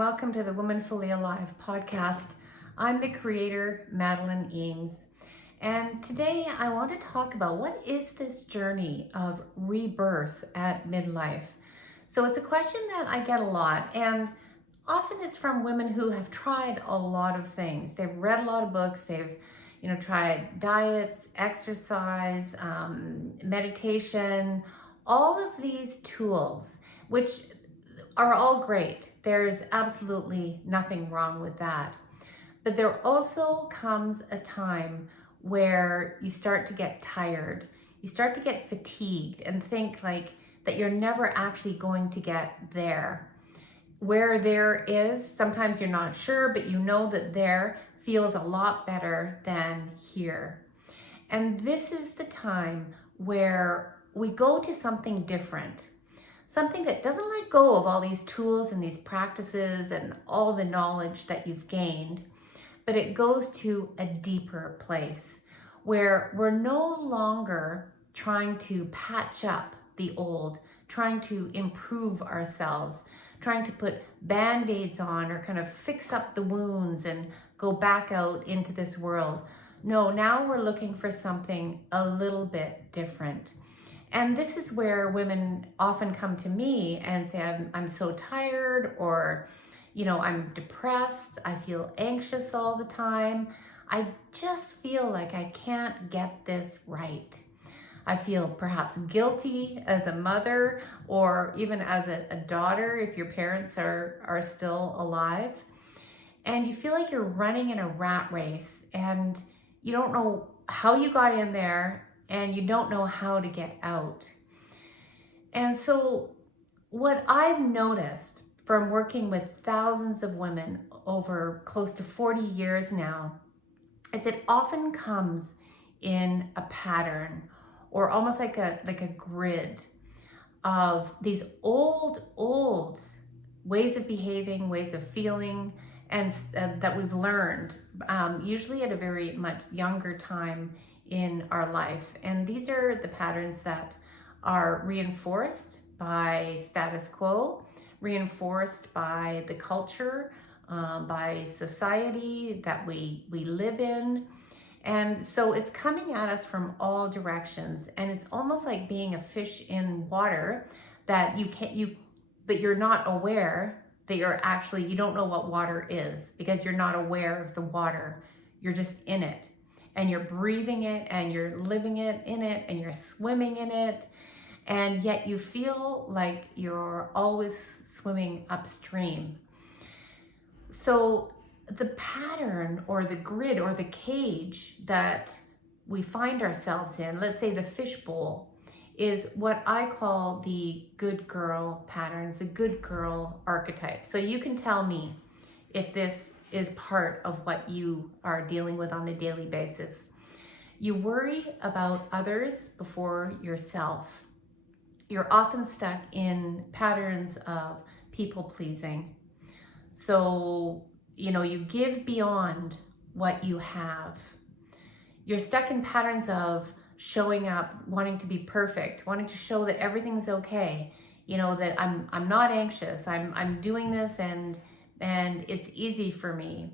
welcome to the Woman Fully Alive podcast. I'm the creator, Madeline Eames, and today I want to talk about what is this journey of rebirth at midlife. So it's a question that I get a lot, and often it's from women who have tried a lot of things. They've read a lot of books, they've tried diets, exercise, meditation, all of these tools, which are all great. There's absolutely nothing wrong with that. But there also comes a time where you start to get tired. You start to get fatigued and think like that you're never actually going to get there. Where there is, sometimes you're not sure, but you know that there feels a lot better than here. And this is the time where we go to something different. Something that doesn't let go of all these tools and these practices and all the knowledge that you've gained, but it goes to a deeper place where we're no longer trying to patch up the old, trying to improve ourselves, trying to put band-aids on or kind of fix up the wounds and go back out into this world. No, now we're looking for something a little bit different. And this is where women often come to me and say, I'm so tired, or, I'm depressed. I feel anxious all the time. I just feel like I can't get this right. I feel perhaps guilty as a mother or even as a daughter if your parents are still alive. And you feel like you're running in a rat race and you don't know how you got in there and you don't know how to get out. And so what I've noticed from working with thousands of women over close to 40 years now is it often comes in a pattern or almost like a grid of these old ways of behaving, ways of feeling, and that we've learned, usually at a very much younger time in our life. And these are the patterns that are reinforced by status quo, reinforced by the culture, by society that we live in. And so it's coming at us from all directions. And it's almost like being a fish in water that but you're not aware that you don't know what water is because you're not aware of the water. You're just in it. And you're breathing it and you're living it in it and you're swimming in it. And yet you feel like you're always swimming upstream. So the pattern or the grid or the cage that we find ourselves in, let's say the fishbowl, is what I call the good girl patterns, the good girl archetype. So you can tell me if this is part of what you are dealing with on a daily basis. You worry about others before yourself. You're often stuck in patterns of people pleasing. So, you give beyond what you have. You're stuck in patterns of showing up, wanting to be perfect, wanting to show that everything's okay. That I'm not anxious. I'm doing this and it's easy for me.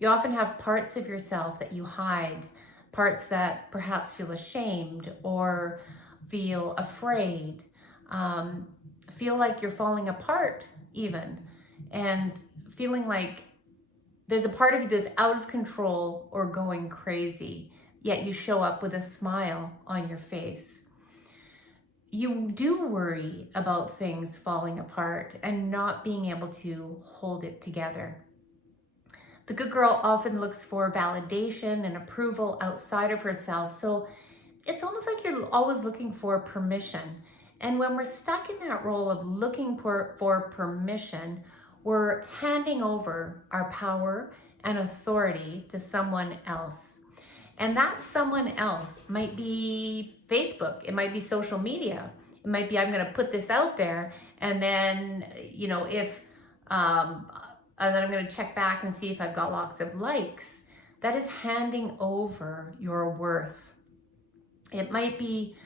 You often have parts of yourself that you hide, parts that perhaps feel ashamed or feel afraid, feel like you're falling apart even, and feeling like there's a part of you that's out of control or going crazy, yet you show up with a smile on your face. You do worry about things falling apart and not being able to hold it together. The good girl often looks for validation and approval outside of herself. So it's almost like you're always looking for permission. And when we're stuck in that role of looking for permission, we're handing over our power and authority to someone else. And that someone else might be Facebook, it might be social media, it might be I'm going to put this out there, and then and then I'm going to check back and see if I've got lots of likes. That is handing over your worth. It might be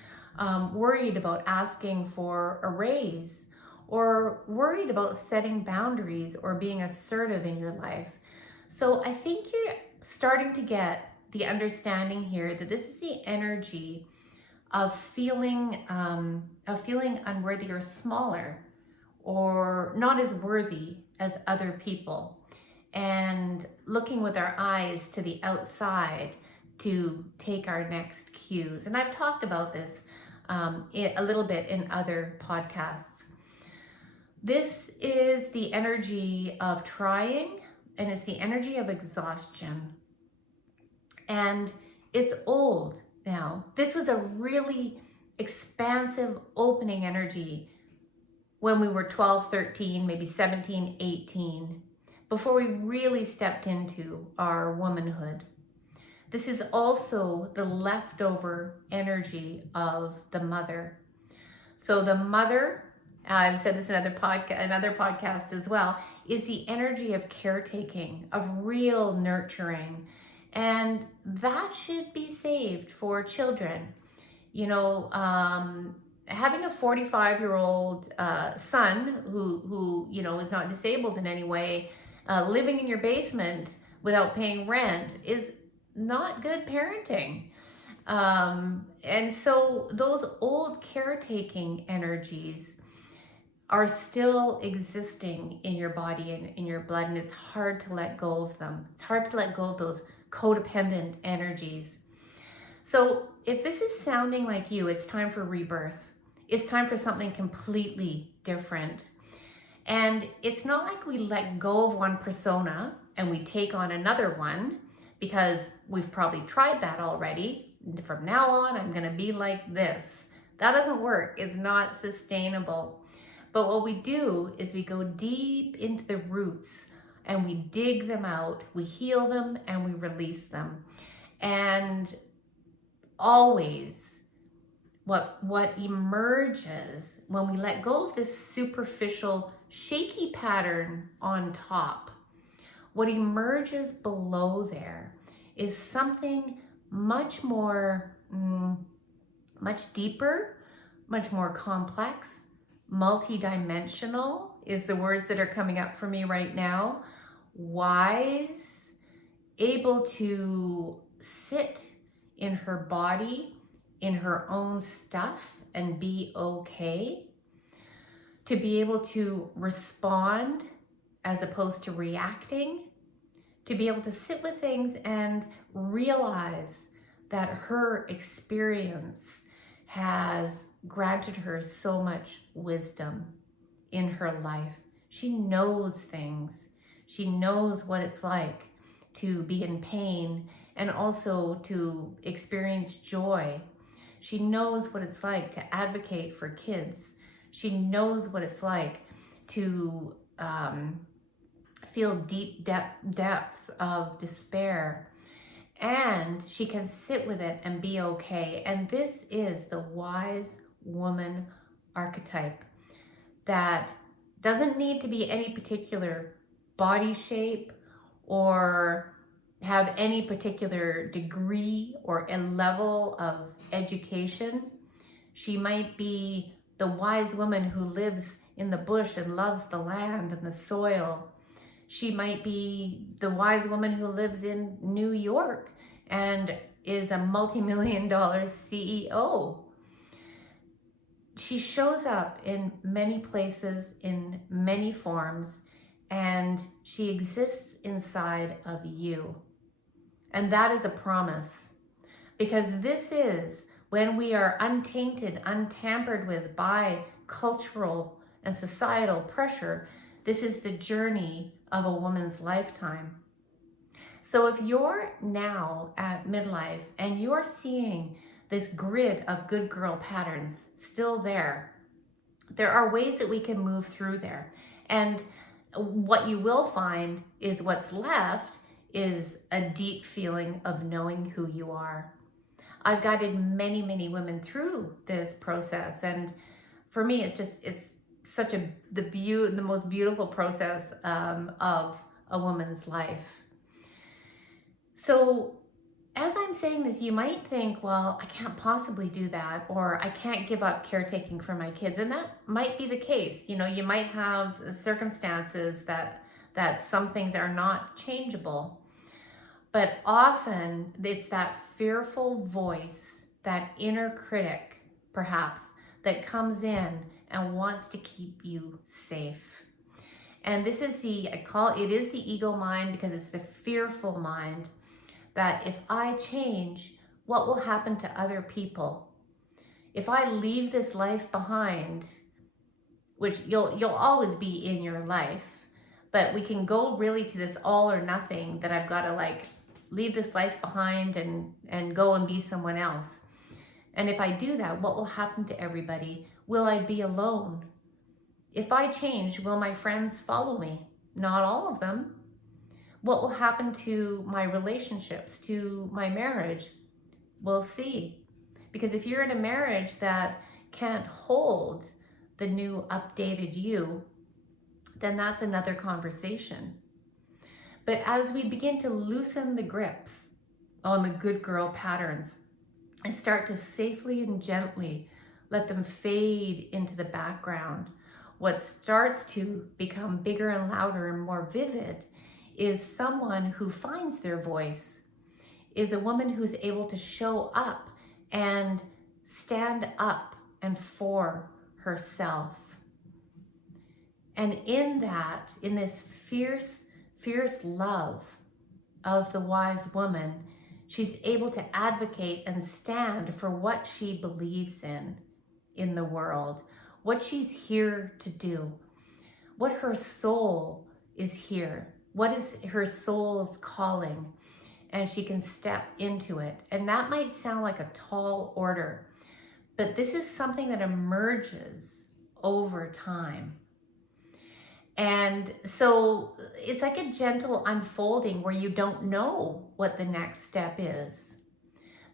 worried about asking for a raise or worried about setting boundaries or being assertive in your life. So I think you're starting to get the understanding here that this is the energy of feeling unworthy or smaller or not as worthy as other people, and looking with our eyes to the outside to take our next cues. And I've talked about this a little bit in other podcasts. This is the energy of trying, and it's the energy of exhaustion. And it's old now. This was a really expansive, opening energy when we were 12, 13, maybe 17, 18, before we really stepped into our womanhood. This is also the leftover energy of the mother. So the mother, I've said this in another podcast as well, is the energy of caretaking, of real nurturing. And that should be saved for children. You know, having a 45-year-old son who you know is not disabled in any way, living in your basement without paying rent is not good parenting. And so those old caretaking energies are still existing in your body and in your blood, and it's hard to let go of them. It's hard to let go of those codependent energies. So if this is sounding like you, it's time for rebirth. It's time for something completely different. And it's not like we let go of one persona and we take on another one because we've probably tried that already. From now on, I'm going to be like this. That doesn't work. It's not sustainable. But what we do is we go deep into the roots and we dig them out, we heal them, and we release them. And always what emerges when we let go of this superficial, shaky pattern on top, what emerges below there is something much more, much deeper, much more complex, multidimensional is the words that are coming up for me right now. Wise, able to sit in her body, in her own stuff, and be okay. To be able to respond as opposed to reacting. To be able to sit with things and realize that her experience has granted her so much wisdom in her life. She knows things. She knows what it's like to be in pain and also to experience joy. She knows what it's like to advocate for kids. She knows what it's like to feel deep depths of despair. And she can sit with it and be okay. And this is the wise woman archetype that doesn't need to be any particular body shape or have any particular degree or a level of education. She might be the wise woman who lives in the bush and loves the land and the soil. She might be the wise woman who lives in New York and is a multi-million-dollar CEO. She shows up in many places, in many forms, and she exists inside of you. And that is a promise, because this is when we are untainted, untampered with by cultural and societal pressure. This is the journey of a woman's lifetime. So if you're now at midlife and you're seeing this grid of good girl patterns still there are ways that we can move through there. And what you will find is what's left is a deep feeling of knowing who you are. I've guided many, many women through this process. And for me, it's such the most beautiful process of a woman's life. So as I'm saying this, you might think, well, I can't possibly do that, or I can't give up caretaking for my kids. And that might be the case. You know, you might have circumstances that some things are not changeable. But often it's that fearful voice, that inner critic, perhaps, that comes in and wants to keep you safe. And this is it is the ego mind, because it's the fearful mind that if I change, what will happen to other people? If I leave this life behind, which you'll always be in your life, but we can go really to this all or nothing, that I've got to like leave this life behind and go and be someone else. And if I do that, what will happen to everybody? Will I be alone? If I change, will my friends follow me? Not all of them. What will happen to my relationships, to my marriage? We'll see. Because if you're in a marriage that can't hold the new updated you, then that's another conversation. But as we begin to loosen the grips on the good girl patterns and start to safely and gently let them fade into the background, what starts to become bigger and louder and more vivid is someone who finds their voice, is a woman who's able to show up and stand up and for herself. And in that, in this fierce love of the wise woman, she's able to advocate and stand for what she believes in the world, what she's here to do, what her soul is here, what is her soul's calling, and she can step into it. And that might sound like a tall order, but this is something that emerges over time. And so it's like a gentle unfolding where you don't know what the next step is.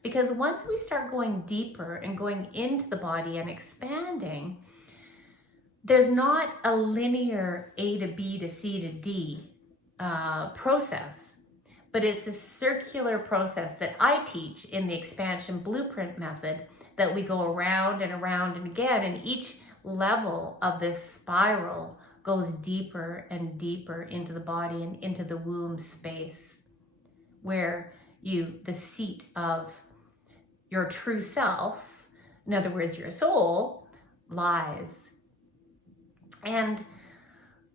Because once we start going deeper and going into the body and expanding, there's not a linear A to B to C to D process, but it's a circular process that I teach in the expansion blueprint method, that we go around and around and again, and each level of this spiral goes deeper and deeper into the body and into the womb space, where the seat of your true self, in other words, your soul, lies. And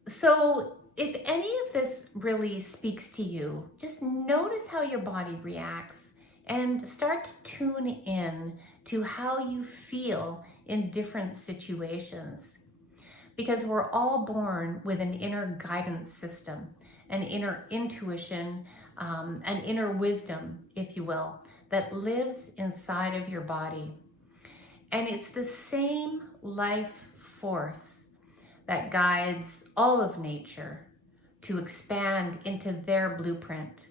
so if any of this really speaks to you, just notice how your body reacts and start to tune in to how you feel in different situations. Because we're all born with an inner guidance system, an inner intuition, an inner wisdom, if you will, that lives inside of your body. And it's the same life force that guides all of nature to expand into their blueprint.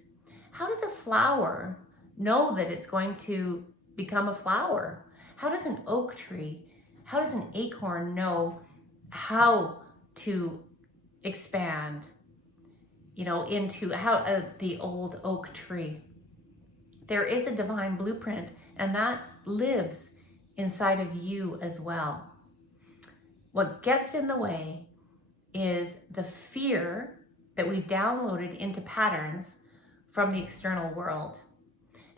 How does a flower know that it's going to become a flower? How does an oak tree, how does an acorn know how to expand, into the old oak tree? There is a divine blueprint, and that lives inside of you as well. What gets in the way is the fear that we've downloaded into patterns from the external world.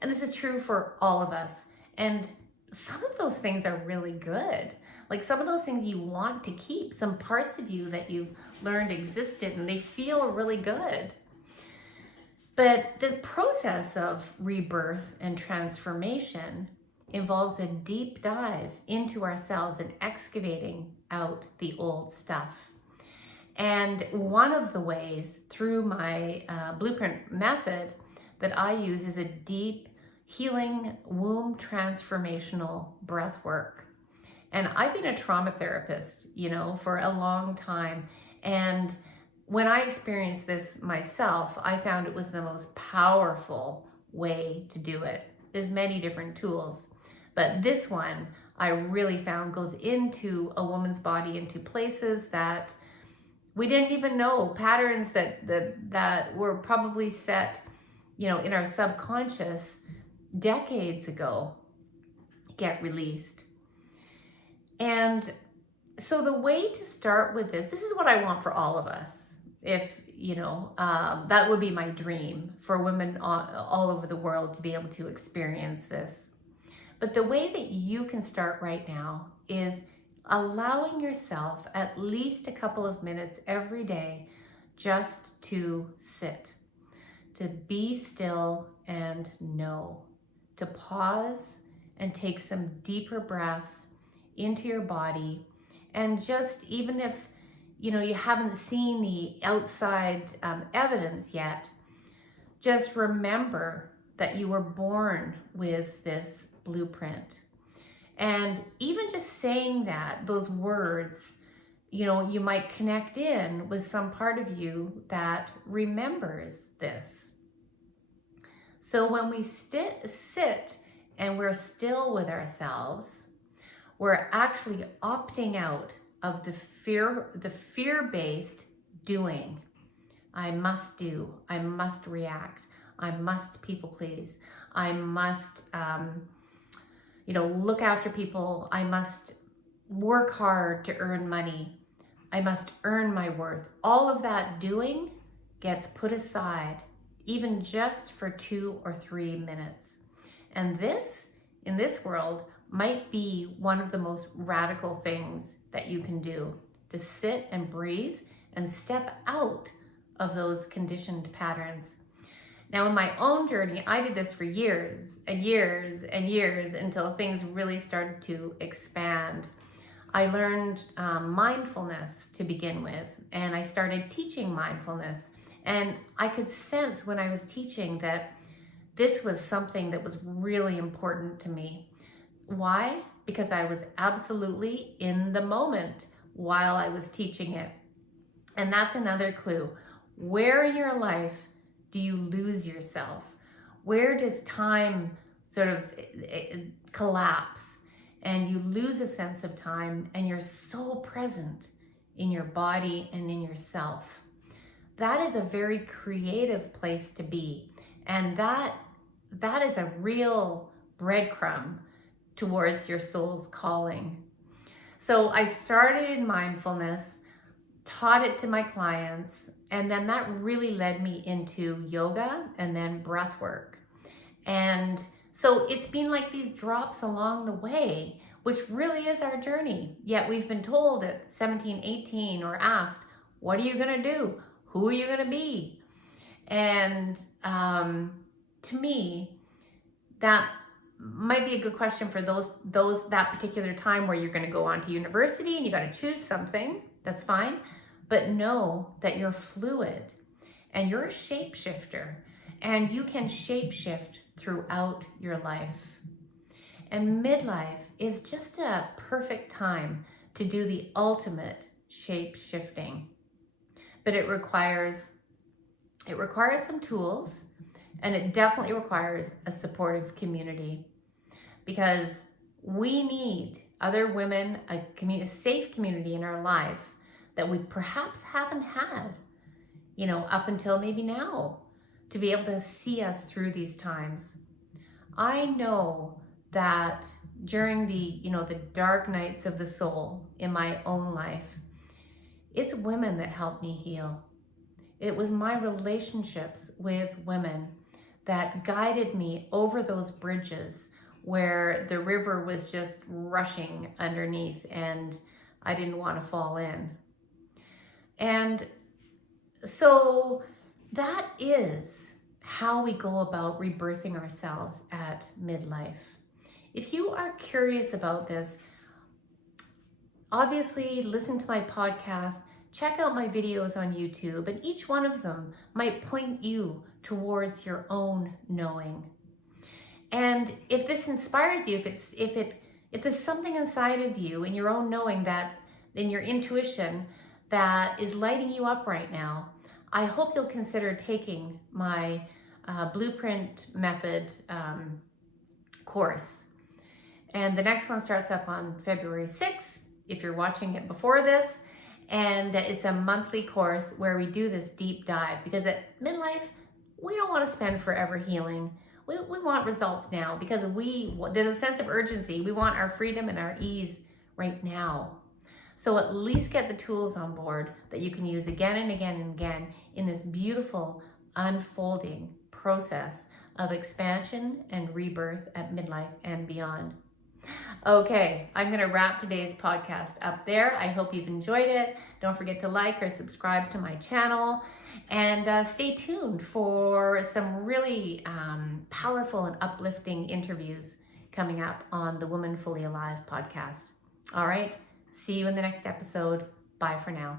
And this is true for all of us. And some of those things are really good. Like some of those things you want to keep, some parts of you that you've learned existed, and they feel really good. But the process of rebirth and transformation involves a deep dive into ourselves and excavating out the old stuff. And one of the ways through my blueprint method that I use is a deep healing womb transformational breath work. And I've been a trauma therapist, for a long time. And when I experienced this myself, I found it was the most powerful way to do it. There's many different tools, but this one I really found goes into a woman's body, into places that we didn't even know, patterns that were probably set, in our subconscious, decades ago get released. And so the way to start with this is what I want for all of us. If, that would be my dream for women all over the world to be able to experience this. But the way that you can start right now is allowing yourself at least a couple of minutes every day just to sit, to be still and know, to pause and take some deeper breaths into your body. And just, even if you haven't seen the outside evidence yet, just remember that you were born with this blueprint. And even just saying those words, you might connect in with some part of you that remembers this. So when we sit and we're still with ourselves, we're actually opting out of the fear-based doing. I must do, I must react, I must people please, I must, look after people, I must work hard to earn money, I must earn my worth. All of that doing gets put aside, even just for 2 or 3 minutes. And this, in this world, might be one of the most radical things that you can do, to sit and breathe and step out of those conditioned patterns. Now, in my own journey, I did this for years and years and years until things really started to expand. I learned mindfulness to begin with, and I started teaching mindfulness. And I could sense when I was teaching that this was something that was really important to me. Why? Because I was absolutely in the moment while I was teaching it. And that's another clue. Where in your life do you lose yourself? Where does time sort of collapse and you lose a sense of time and you're so present in your body and in yourself? That is a very creative place to be. And that is a real breadcrumb towards your soul's calling. So I started in mindfulness, taught it to my clients, and then that really led me into yoga and then breath work. And so it's been like these drops along the way, which really is our journey. Yet we've been told at 17, 18, or asked, what are you gonna do? Who are you gonna be? And to me, that might be a good question for that particular time where you're going to go on to university and you got to choose something. That's fine, but know that you're fluid and you're a shapeshifter, and you can shapeshift throughout your life. And midlife is just a perfect time to do the ultimate shape shifting, but it requires some tools. And it definitely requires a supportive community, because we need other women, a safe community in our life that we perhaps haven't had, up until maybe now, to be able to see us through these times. I know that during the dark nights of the soul in my own life, it's women that helped me heal. It was my relationships with women that guided me over those bridges where the river was just rushing underneath and I didn't want to fall in. And so that is how we go about rebirthing ourselves at midlife. If you are curious about this, obviously listen to my podcast, check out my videos on YouTube, and each one of them might point you towards your own knowing. And if this inspires you, if there's something inside of you in your own knowing, that in your intuition, that is lighting you up right now, I hope you'll consider taking my Blueprint Method course. And the next one starts up on February 6th, if you're watching it before this. And it's a monthly course where we do this deep dive, because at midlife, we don't want to spend forever healing. We want results now because there's a sense of urgency. We want our freedom and our ease right now. So at least get the tools on board that you can use again and again and again in this beautiful unfolding process of expansion and rebirth at midlife and beyond. Okay, I'm going to wrap today's podcast up there. I hope you've enjoyed it. Don't forget to like or subscribe to my channel, and stay tuned for some really powerful and uplifting interviews coming up on the Woman Fully Alive podcast. All right, see you in the next episode. Bye for now.